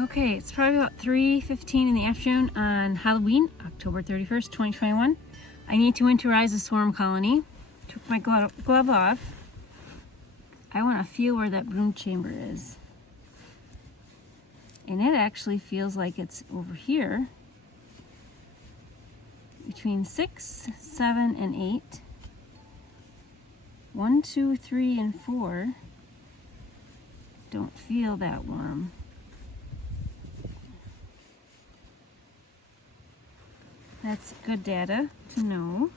Okay, it's probably about 3:15 in the afternoon on Halloween, October 31st, 2021. I need to winterize a swarm colony. Took my glove off. I want to feel where that brood chamber is. And it actually feels like it's over here. Between 6, 7, and 8. 1, 2, 3, and 4 don't feel that warm. That's good data to know.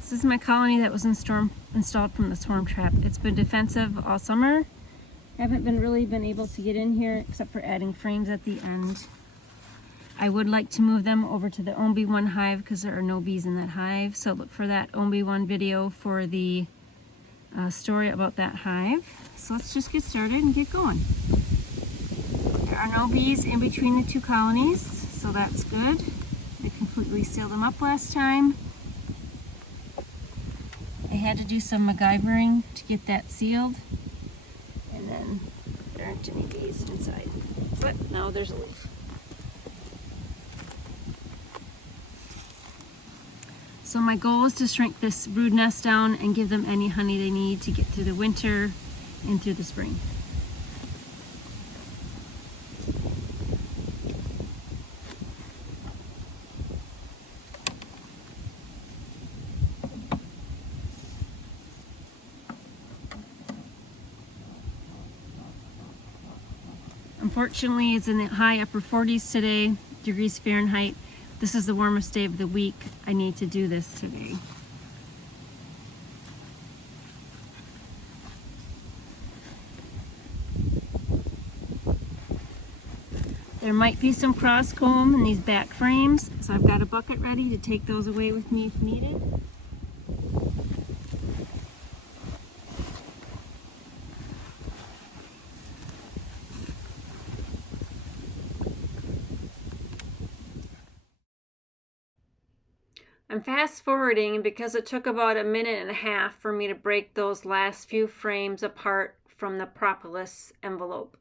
This is my colony that was installed from the swarm trap. It's been defensive all summer. Haven't really been able to get in here except for adding frames at the end. I would like to move them over to the OMB1 hive because there are no bees in that hive. So look for that OMB1 video for the story about that hive. So let's just get started and get going. There are no bees in between the two colonies, so that's good. I completely sealed them up last time. I had to do some MacGyvering to get that sealed, and then there aren't any bees inside. But now there's a leaf. So my goal is to shrink this brood nest down and give them any honey they need to get through the winter and through the spring. Unfortunately, it's in the high upper 40s today, degrees Fahrenheit. This is the warmest day of the week. I need to do this today. There might be some cross comb in these back frames, so I've got a bucket ready to take those away with me if needed. I'm fast forwarding because it took about a minute and a half for me to break those last few frames apart from the propolis envelope.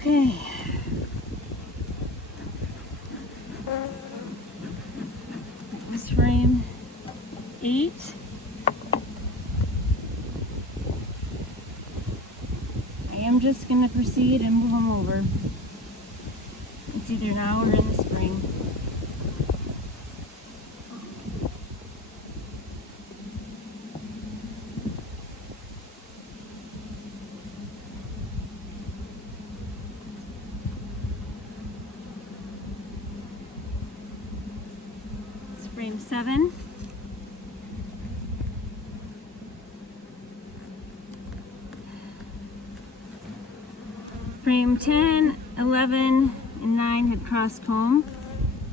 Okay. That was frame 8. I am just going to proceed and move them over. It's either now or in the spring. Frame 7. Frame 10, 11, and 9 had cross comb.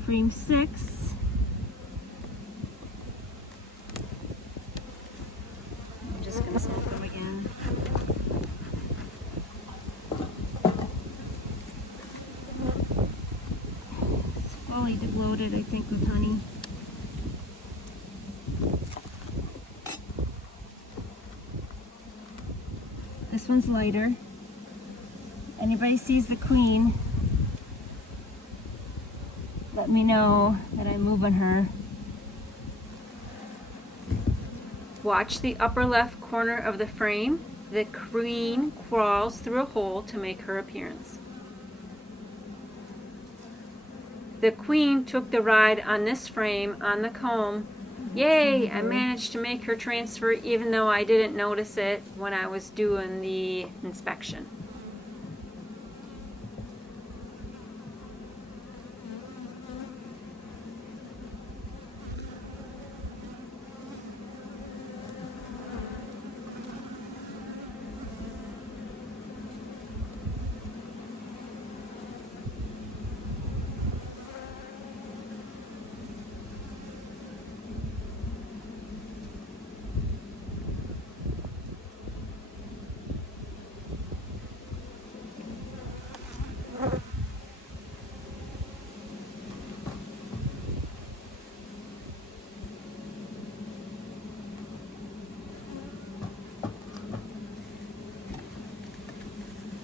Frame 6. I'm just going to smoke them again. It's fully bloated, I think, with honey. This one's lighter. Anybody sees the queen, let me know that I'm moving her. Watch the upper left corner of the frame. The queen crawls through a hole to make her appearance. The queen took the ride on this frame on the comb. Yay! I managed to make her transfer even though I didn't notice it when I was doing the inspection.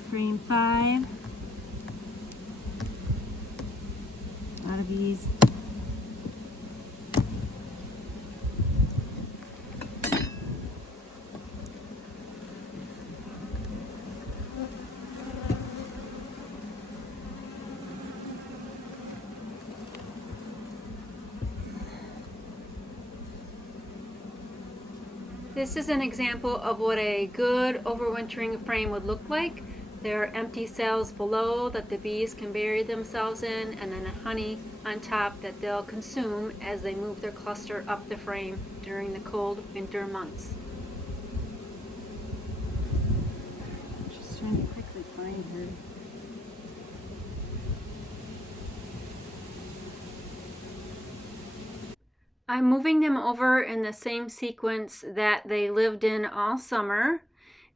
Frame 5. A lot of these. This is an example of what a good overwintering frame would look like. There are empty cells below that the bees can bury themselves in, and then honey on top that they'll consume as they move their cluster up the frame during the cold winter months. Just trying to quickly find her. I'm moving them over in the same sequence that they lived in all summer.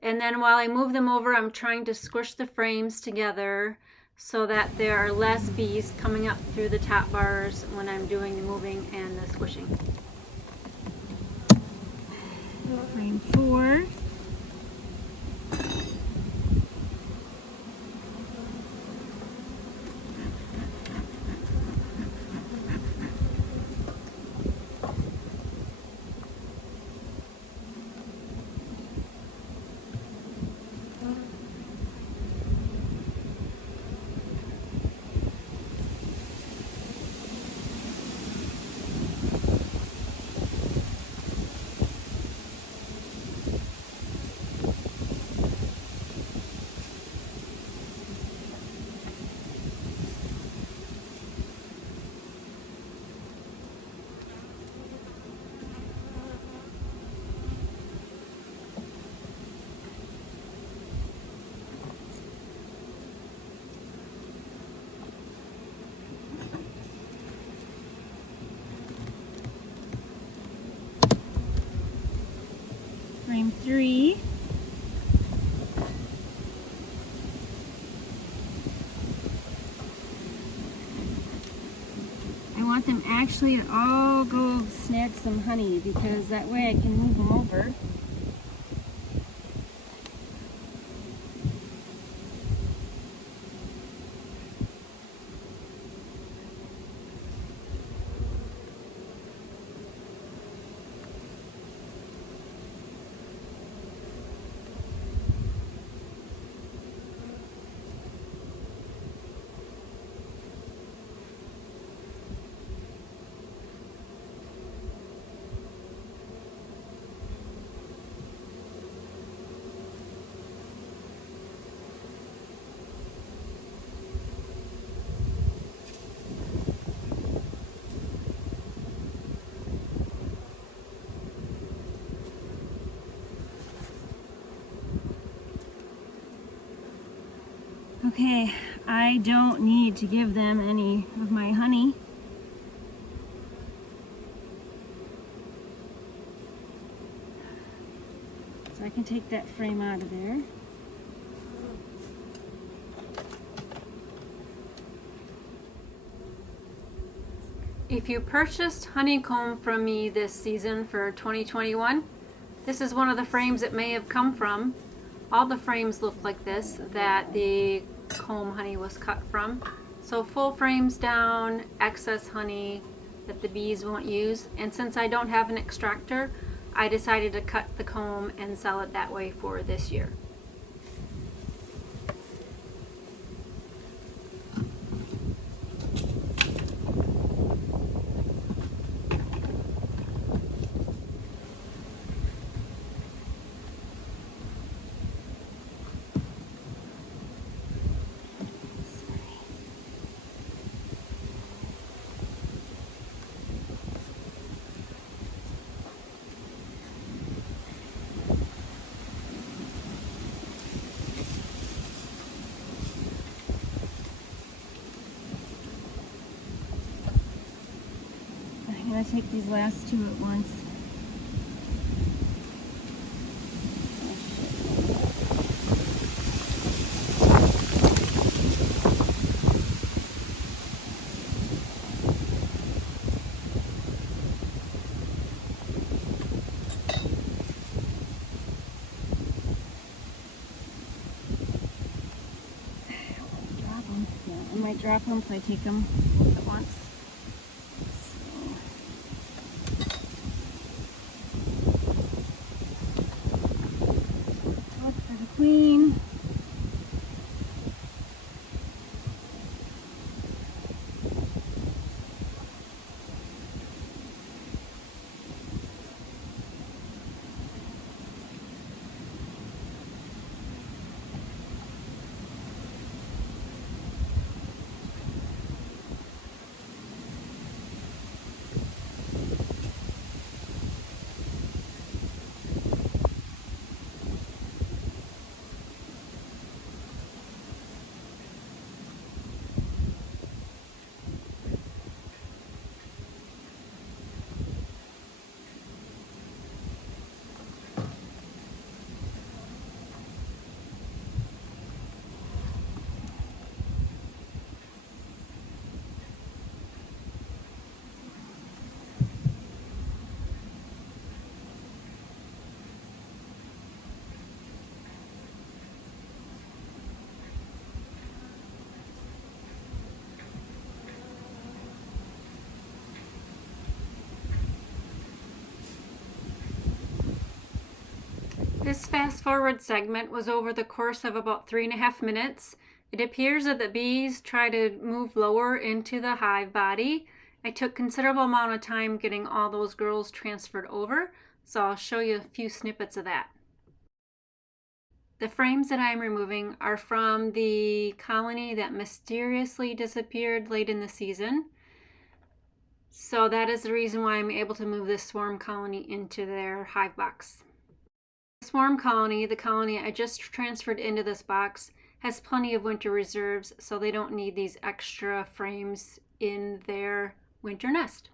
And then while I move them over, I'm trying to squish the frames together so that there are less bees coming up through the top bars when I'm doing the moving and the squishing. Frame 4. Frame 3. I want them actually to all go snag some honey because that way I can move them over. Okay, I don't need to give them any of my honey. So I can take that frame out of there. If you purchased honeycomb from me this season for 2021, this is one of the frames it may have come from. All the frames look like this that the comb honey was cut from. So full frames down, excess honey that the bees won't use. And since I don't have an extractor, I decided to cut the comb and sell it that way for this year. I'm going to take these last two at once. Drop them. Yeah, I might drop them if I take them both at once. Queen. This fast forward segment was over the course of about 3.5 minutes. It appears that the bees try to move lower into the hive body. I took considerable amount of time getting all those girls transferred over, so I'll show you a few snippets of that. The frames that I'm removing are from the colony that mysteriously disappeared late in the season. So that is the reason why I'm able to move this swarm colony into their hive box. The swarm colony, the colony I just transferred into this box, has plenty of winter reserves, so they don't need these extra frames in their winter nest.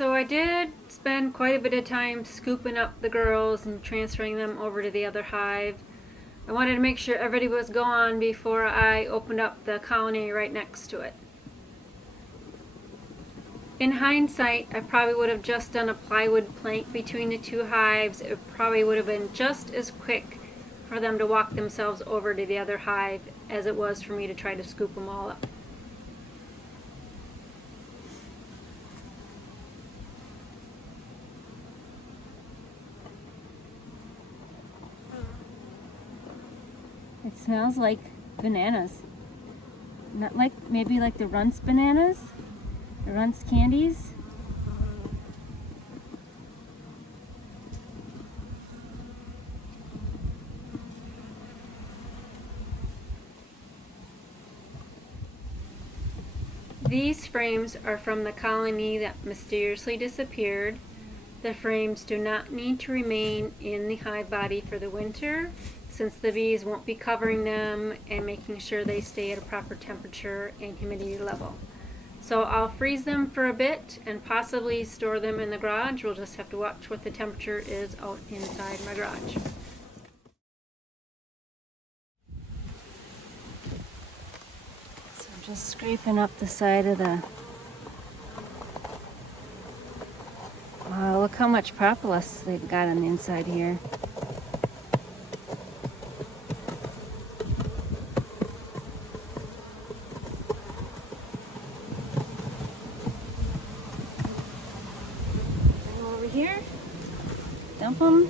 So I did spend quite a bit of time scooping up the girls and transferring them over to the other hive. I wanted to make sure everybody was gone before I opened up the colony right next to it. In hindsight, I probably would have just done a plywood plank between the two hives. It probably would have been just as quick for them to walk themselves over to the other hive as it was for me to try to scoop them all up. It smells like bananas. Not like, maybe like the Runts bananas, the Runts candies. These frames are from the colony that mysteriously disappeared. The frames do not need to remain in the hive body for the winter, since the bees won't be covering them and making sure they stay at a proper temperature and humidity level. So I'll freeze them for a bit and possibly store them in the garage. We'll just have to watch what the temperature is out inside my garage. So I'm just scraping up the side of the... Wow, look how much propolis they've got on the inside here. Over here, dump them.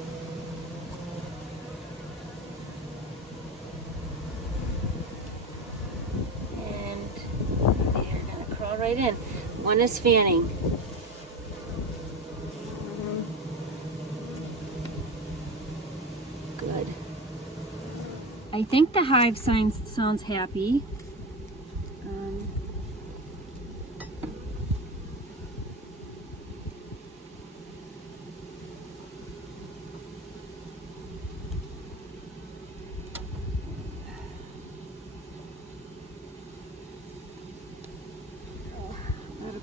And they're gonna crawl right in. One is fanning. Good. I think the hive sounds happy.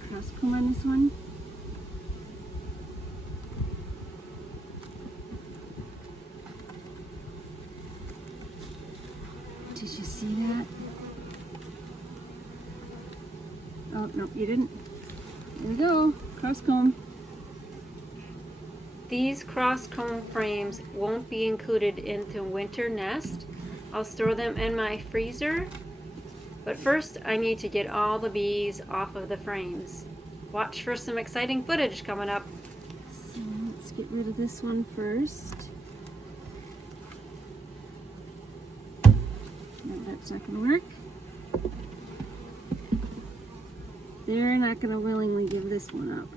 Cross comb on this one. Did you see that? Oh, no, you didn't. There we go, cross comb. These cross comb frames won't be included in the winter nest. I'll store them in my freezer. But first, I need to get all the bees off of the frames. Watch for some exciting footage coming up. So let's get rid of this one first. No, that's not going to work. They're not going to willingly give this one up.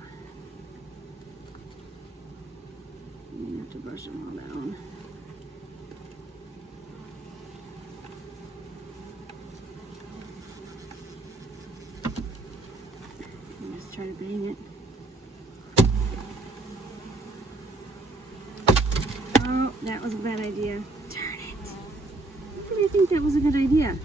You have to brush them all down. Try to bang it. Oh, that was a bad idea. Darn it. Why did I think that was a good idea?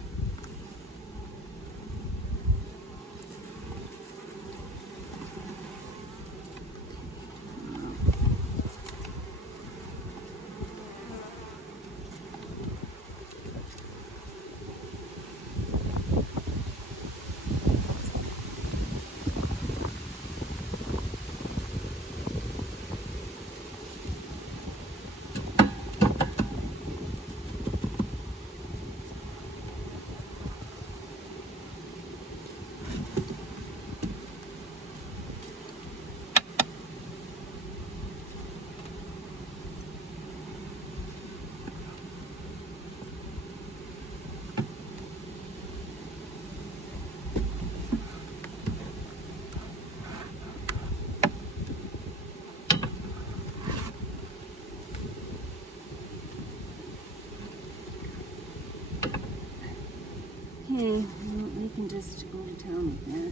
Okay, well, we can just go to town with that.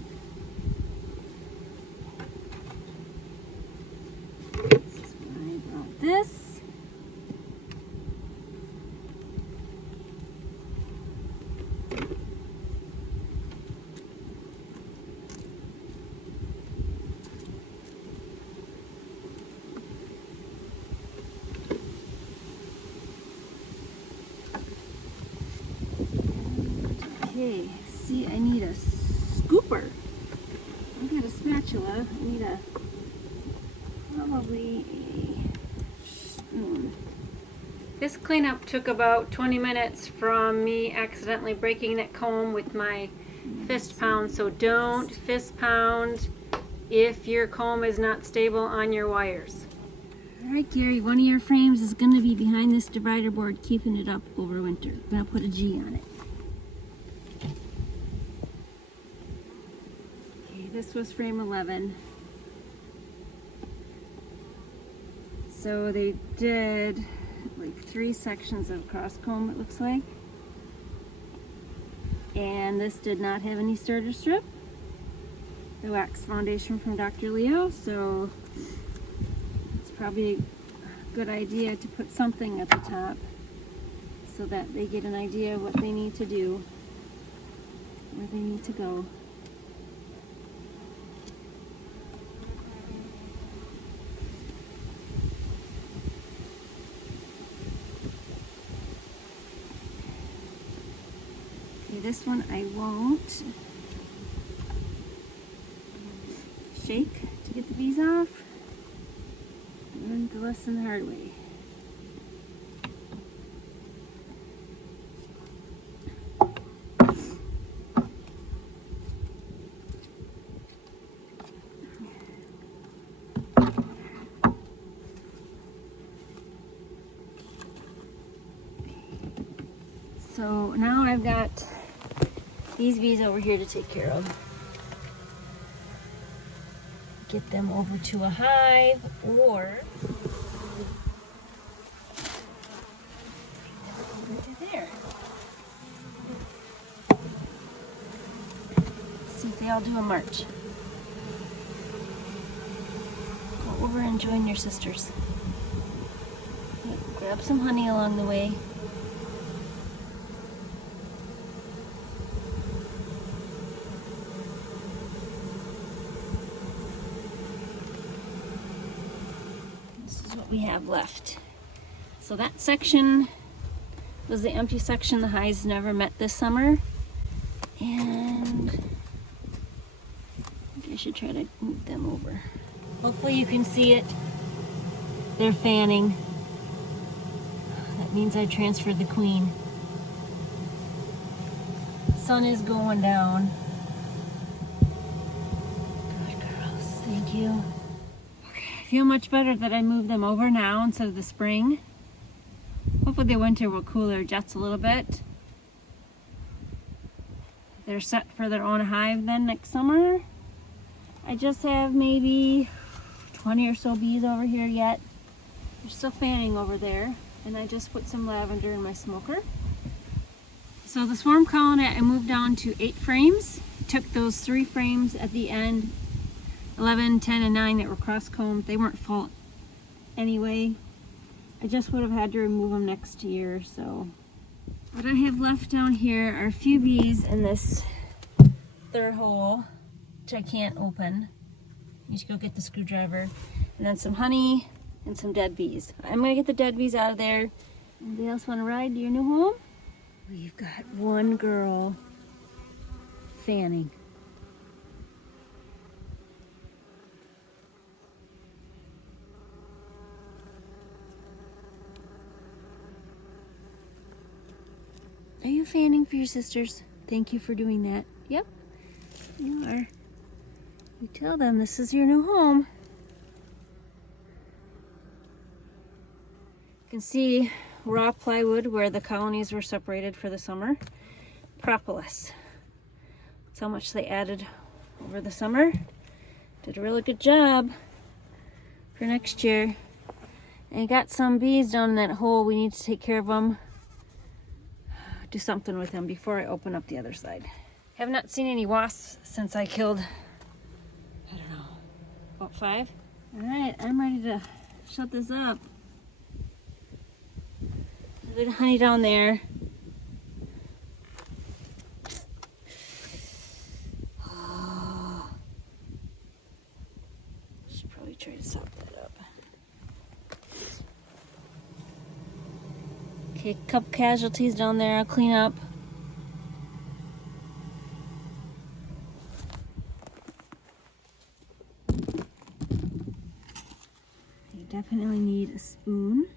This is why I brought this. Okay, see, I need a scooper. I got a spatula. I need probably a spoon. This cleanup took about 20 minutes from me accidentally breaking that comb with my fist pound, so don't fist pound if your comb is not stable on your wires. Alright Gary, one of your frames is going to be behind this divider board, keeping it up over winter. I'm going to put a G on it. Okay, this was frame 11. So they did like 3 sections of cross comb, it looks like. And this did not have any starter strip. The wax foundation from Dr. Leo, so it's probably a good idea to put something at the top so that they get an idea of what they need to do, where they need to go. Okay, this one I won't shake to get the bees off. I learned the lesson the hard way. So now I've got these bees over here to take care of. Get them over to a hive or over to there. Let's see if they all do a march. Go over and join your sisters. Grab some honey along the way. We have left. So that section was the empty section the hives never met this summer, and I think I should try to move them over. Hopefully you can see it. They're fanning. That means I transferred the queen. Sun is going down. Good girls, thank you. I feel much better that I moved them over now instead of the spring. Hopefully the winter will cool their jets a little bit. They're set for their own hive then next summer. I just have maybe 20 or so bees over here yet. They're still fanning over there, and I just put some lavender in my smoker. So the swarm colony, I moved down to 8 frames. Took those 3 frames at the end, 11, 10, and 9 that were cross-combed. They weren't full anyway. I just would have had to remove them next year, so. What I have left down here are a few bees in this 3rd hole, which I can't open. You should go get the screwdriver. And then some honey and some dead bees. I'm gonna get the dead bees out of there. Anybody else wanna ride to your new home? We've got one girl fanning. Are you fanning for your sisters? Thank you for doing that. Yep, you are. You tell them this is your new home. You can see raw plywood where the colonies were separated for the summer. Propolis. That's how much they added over the summer. Did a really good job for next year. And I got some bees down in that hole. We need to take care of them. Do something with them before I open up the other side. Have not seen any wasps since I killed, I don't know, about 5. All right, I'm ready to shut this up. A bit of honey down there. Oh. Should probably try to sop that up. Okay, a couple casualties down there I'll clean up. You definitely need a spoon.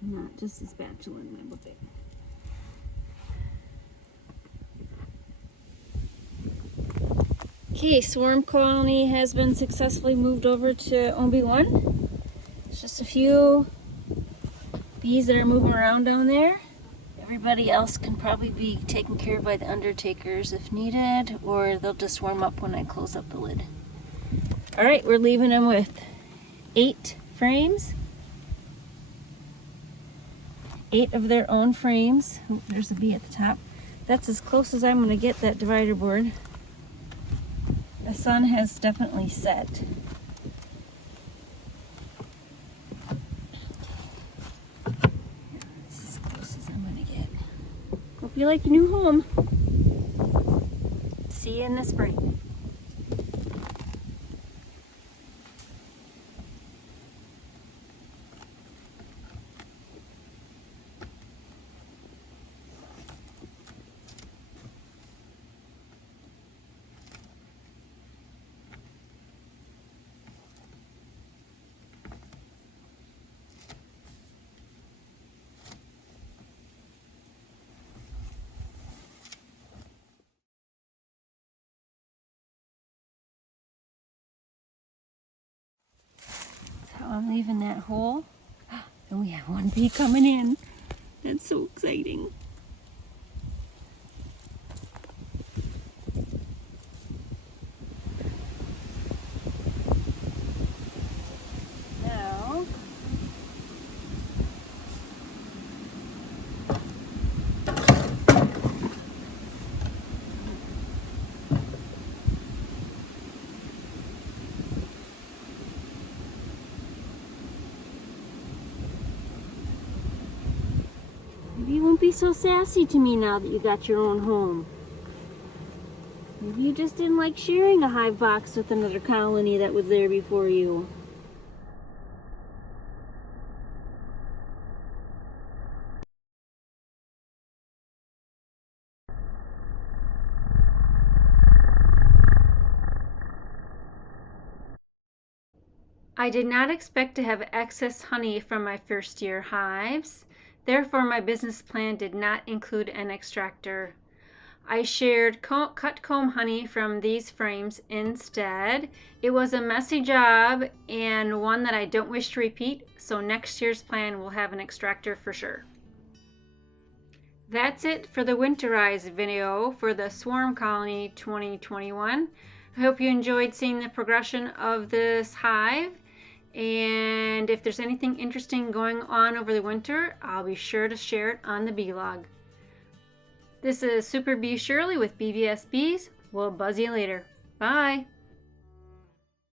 Not just a spatula in my bucket. Okay, swarm colony has been successfully moved over to OB1. It's just a few bees that are moving around down there. Everybody else can probably be taken care of by the undertakers if needed, or they'll just swarm up when I close up the lid. All right, we're leaving them with 8 frames. 8 of their own frames. Oh, there's a bee at the top. That's as close as I'm gonna get that divider board. The sun has definitely set. That's as close as I'm gonna get. Hope you like your new home. See you in the spring. So I'm leaving that hole, and we have one bee coming in. That's so exciting. Now, maybe you won't be so sassy to me now that you got your own home. Maybe you just didn't like sharing a hive box with another colony that was there before you. I did not expect to have excess honey from my first year hives. Therefore, my business plan did not include an extractor. I shared cut comb honey from these frames instead. It was a messy job and one that I don't wish to repeat, so next year's plan will have an extractor for sure. That's it for the Winterize video for the Swarm Colony 2021. I hope you enjoyed seeing the progression of this hive. And if there's anything interesting going on over the winter, I'll be sure to share it on the bee log. This is Super Bee Shirley with BBS Bees. We'll buzz you later. Bye.